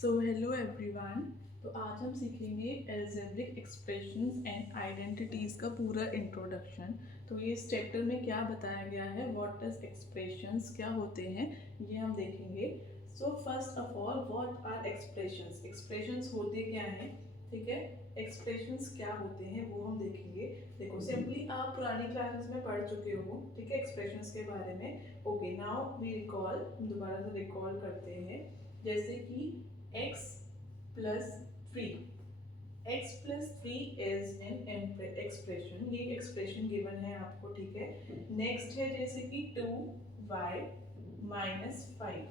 So hello everyone. तो आज हम सीखेंगे एल्जेब्रिक एक्सप्रेशंस एंड आइडेंटिटीज़ का पूरा इंट्रोडक्शन। तो ये इस चैप्टर में क्या बताया गया है, व्हाट इज एक्सप्रेशंस, क्या होते हैं, ये हम देखेंगे। So first of all, what are expressions. Expressions होते क्या हैं, ठीक है। एक्सप्रेशंस क्या होते हैं वो हम देखेंगे। देखो, सिंपली आप पुरानी क्लासेस में पढ़ चुके हो, ठीक है, एक्सप्रेशंस के बारे में। ओके, नाउ वी रिकॉल, दोबारा से रिकॉल करते हैं। जैसे कि x plus three, x plus three is an expression, ये एक्सप्रेशन गिवन है आपको, ठीक है। नेक्स्ट है जैसे कि 2y minus five,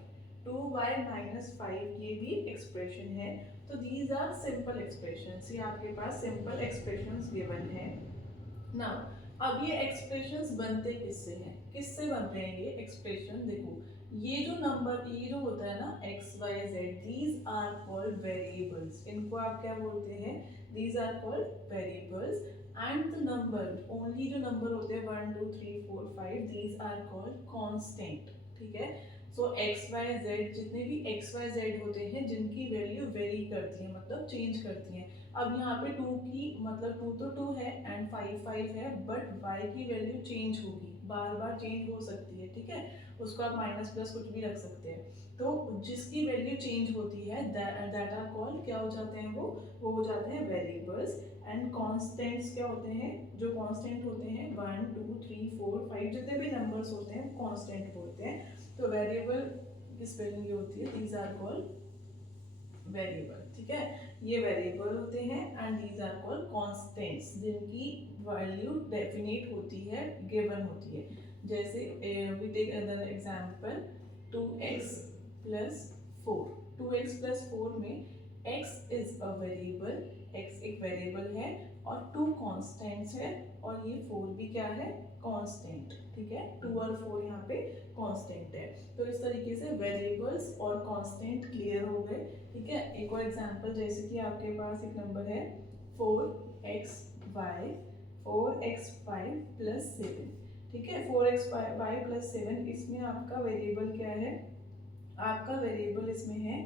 2y minus five, ये भी एक्सप्रेशन है। तो दीज आर सिंपल एक्सप्रेशंस, ये आपके पास सिंपल एक्सप्रेशंस गिवन है। नाउ अब ये एक्सप्रेशंस बनते किससे हैं, किससे बन रहे हैं ये एक्सप्रेशन। देखो, ये जो नंबर, ये जो होता है ना x y z, these are called variables. इनको आप क्या बोलते हैं, these are called variables. And the number, only जो नंबर होते हैं 1 2 3 4 5, दीज आर कॉल्ड कांस्टेंट, ठीक है। सो एक्स वाई जेड, जितने भी एक्स वाई जेड होते हैं जिनकी वैल्यू वेरी करती है, मतलब चेंज करती है। अब यहाँ पे 2 की मतलब 2 तो 2 है एंड 5 5 है, बट y की वैल्यू चेंज होगी, बार बार चेंज हो सकती है, ठीक है। उसको आप माइनस प्लस कुछ भी रख सकते हैं। तो जिसकी वैल्यू चेंज होती है दैट आर कॉल्ड, क्या हो जाते हैं वो हो जाते हैं वेरिएबल्स। एंड कांस्टेंट्स क्या होते हैं, जो कांस्टेंट होते हैं 1 2 3 4 5, जितने भी नंबर्स होते हैं कांस्टेंट बोलते हैं। तो वेरिएबल की स्पेलिंग ये होती है, दीज आर कॉल्ड वेरिएबल, ठीक है। ये वेरिएबल होते हैं and these are called constants, जिनकी वैल्यू डेफिनेट होती है, गिवन होती है। जैसे we take other example, 2x plus 4, 2x plus 4 में x is a variable, x एक वेरिएबल है और 2 कांस्टेंट्स है, और ये 4 भी क्या है, कांस्टेंट, ठीक है। 2 और 4 यहाँ पे कांस्टेंट है। तो इस तरीके से वेरिएबल्स और कांस्टेंट क्लियर हो गए, ठीक है। एक और एग्जांपल, जैसे कि आपके पास एक नंबर है 4xy, 4x5 प्लस 7, ठीक है। 4x5 प्लस 7, इसमें आपका वेरिएबल क्या है, आपका वेरिएबल इसमें है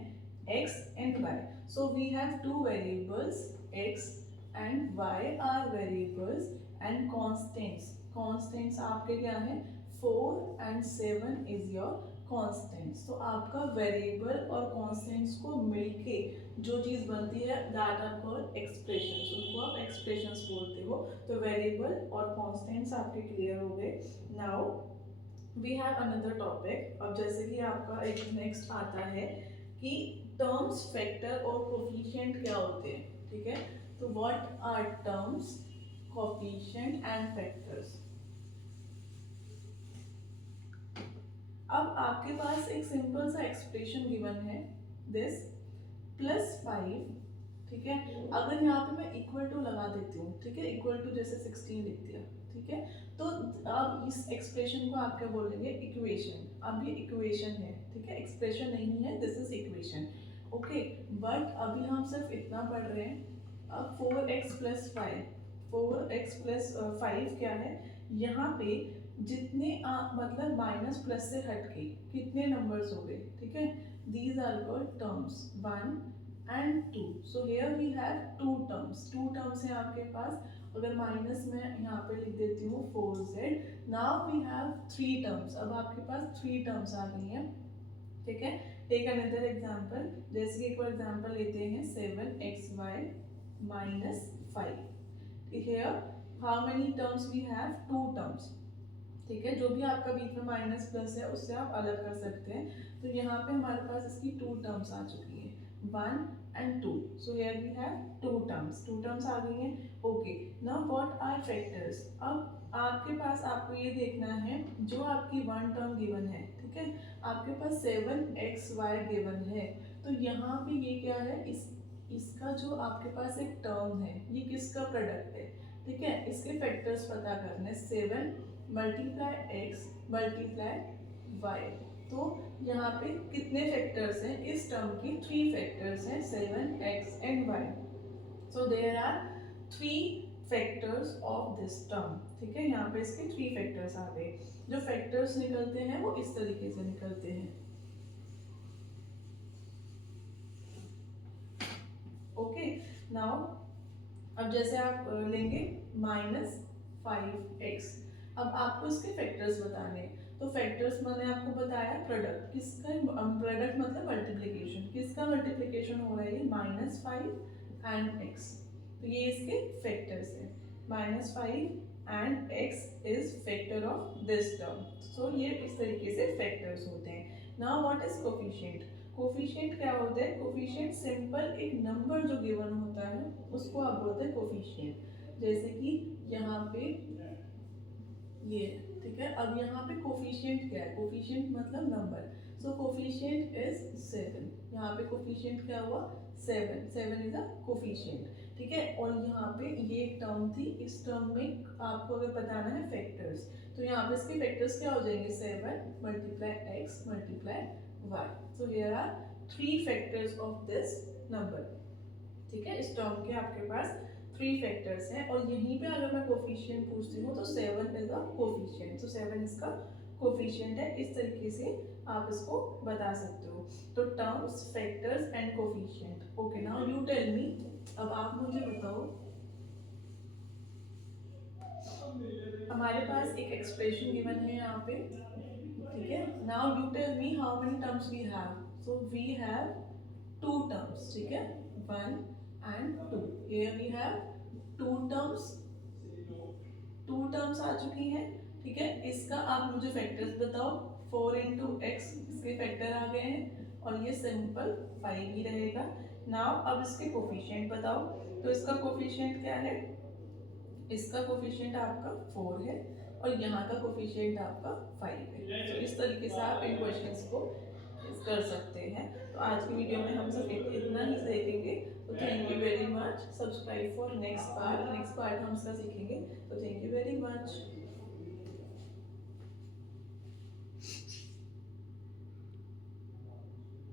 x and y. So we have two variables, x and y are variables and constants. Constants आपके क्या है, 4 and 7 is your constants. तो आपका वेरिएबल और कॉन्स्टेंट्स को मिलके जो चीज़ बनती है दैट आर कॉल्ड एक्सप्रेशंस, उनको आप एक्सप्रेशंस बोलते हो। तो वेरिएबल और कॉन्स्टेंट्स आपके क्लियर हो गए। Now we have another topic. अब जैसे कि आपका एक नेक्स्ट आता है कि टर्म्स, फैक्टर और कोफिशिएंट क्या होते हैं, ठीक है। तो what are terms, coefficient and factors. अब आपके पास एक सिंपल सा एक्सप्रेशन गिवन है, दिस प्लस 5, ठीक है। अगर यहाँ पे मैं इक्वल टू लगा देती हूँ, ठीक है, इक्वल टू जैसे 16 लिख दिया, ठीक है। तो अब इस एक्सप्रेशन को आप क्या बोलेंगे, इक्वेशन। अब ये इक्वेशन है, ठीक है, एक्सप्रेशन नहीं है, this is equation, okay. But अभी हम सिर्फ इतना पढ़ रहे हैं। अब 4x प्लस 5, 4x प्लस 5 क्या है, यहाँ पे जितने मतलब माइनस प्लस से हटके कितने नंबर्स हो गए, ठीक है। These are called terms 1 and 2. So here we have two terms. Two terms है आपके पास। अगर माइनस में यहाँ पे लिख देती हूँ 4z. Now we have three terms. अब आपके पास 3 terms आ गई हैं, ठीक है। Take another example. जैसे कि एक और एग्जाम्पल लेते हैं 7xy minus 5. Here how many terms we have? 2 terms. ठीक है, जो भी आपका बीच में माइनस प्लस है उससे आप अलग कर सकते हैं। तो यहाँ पे हमारे पास इसकी 2 टर्म्स आ चुकी है, 1 and 2. So here we have 2 terms, 2 terms आ गई हैं, okay. Now what are factors? अब आपके पास आपको ये देखना है, जो आपकी 1 टर्म गिवन है, ठीक है, आपके पास 7xy गिवन है। तो यहाँ पे ये क्या है, इसका जो आपके पास एक टर्म है, ये किसका प्रोडक्ट है, ठीक है। इसके फैक्टर्स पता करने, 7 मल्टीप्लाई एक्स मल्टीप्लाई वाई। तो यहाँ पे कितने फैक्टर्स हैं इस टर्म की, 3 फैक्टर्स हैं, 7x and y. So there are 3 factors of this term, ठीक है। यहाँ पे इसके 3 फैक्टर्स आ गए। जो फैक्टर्स निकलते हैं वो इस तरीके से निकलते हैं। नाउ अब जैसे आप लेंगे -5x, अब आपको इसके फैक्टर्स बताने हैं। तो फैक्टर्स मैंने आपको बताया प्रोडक्ट किसका, प्रोडक्ट मतलब मल्टीप्लिकेशन, किसका मल्टीप्लिकेशन हो रहा है, ये -5 एंड x, तो ये इसके फैक्टर्स हैं। -5 and x is factor of this term, so ये इस तरीके से फैक्टर्स होते हैं। Now what is coefficient, coefficient क्या होता है, कोफिशिएंट सिंपल एक नंबर जो गिवन होता है उसको आप बोलते हैं कोफिशिएंट। जैसे कि यहाँ पे ये, ठीक है, अब यहाँ पे कोफिशिएंट क्या है, कोफिशिएंट मतलब नंबर, सो कोफिशिएंट इज 7, यहाँ पे कोफिशिएंट क्या हुआ 7, 7 इज अ कोफिशिएंट, ठीक है। और यहाँ पे ये एक टर्म थी, इस टर्म में आपको अगर बताना है फैक्टर्स, तो यहाँ पे इसके फैक्टर्स क्या हो जाएंगे, 7 multiply x multiply y, so here are 3 factors of this number, ठीक है। इस टर्म के आपके पास 3 फैक्टर्स हैं, और यहीं पे अगर मैं कोफिशिएंट पूछती हूँ तो 7 इज अ कोफिशिएंट, तो 7 इसका कोफिशिएंट है, इस तरीके से आप इसको बता सकते हो। तो terms, factors and coefficient, okay. Now you tell me, अब आप मुझे बताओ, हमारे पास एक एक्सप्रेशन गिवन है यहाँ पे, ठीक है। Now you tell me how many terms we have, so we have 2 terms, ठीक है, 1 and 2, here we have 2 terms, 2 terms आ चुकी हैं, ठीक है। इसका आप मुझे फैक्टर्स बताओ, 4 into x इसके फैक्टर आ गए हैं, और ये सिंपल 5 ही रहेगा। नाउ अब इसके कोफिशिएंट बताओ, तो इसका कोफिशिएंट क्या है, इसका कोफिशिएंट आपका 4 है, और यहाँ का कोफिशिएंट आपका 5 है। तो इस तरीके से आप इन क्वेश्चंस को कर सकते हैं। तो आज की वीडियो में हम सिर्फ इतना ही देखेंगे, तो thank you very much, subscribe for next part हम इसका सीखेंगे, तो थैंक यू वेरी मच।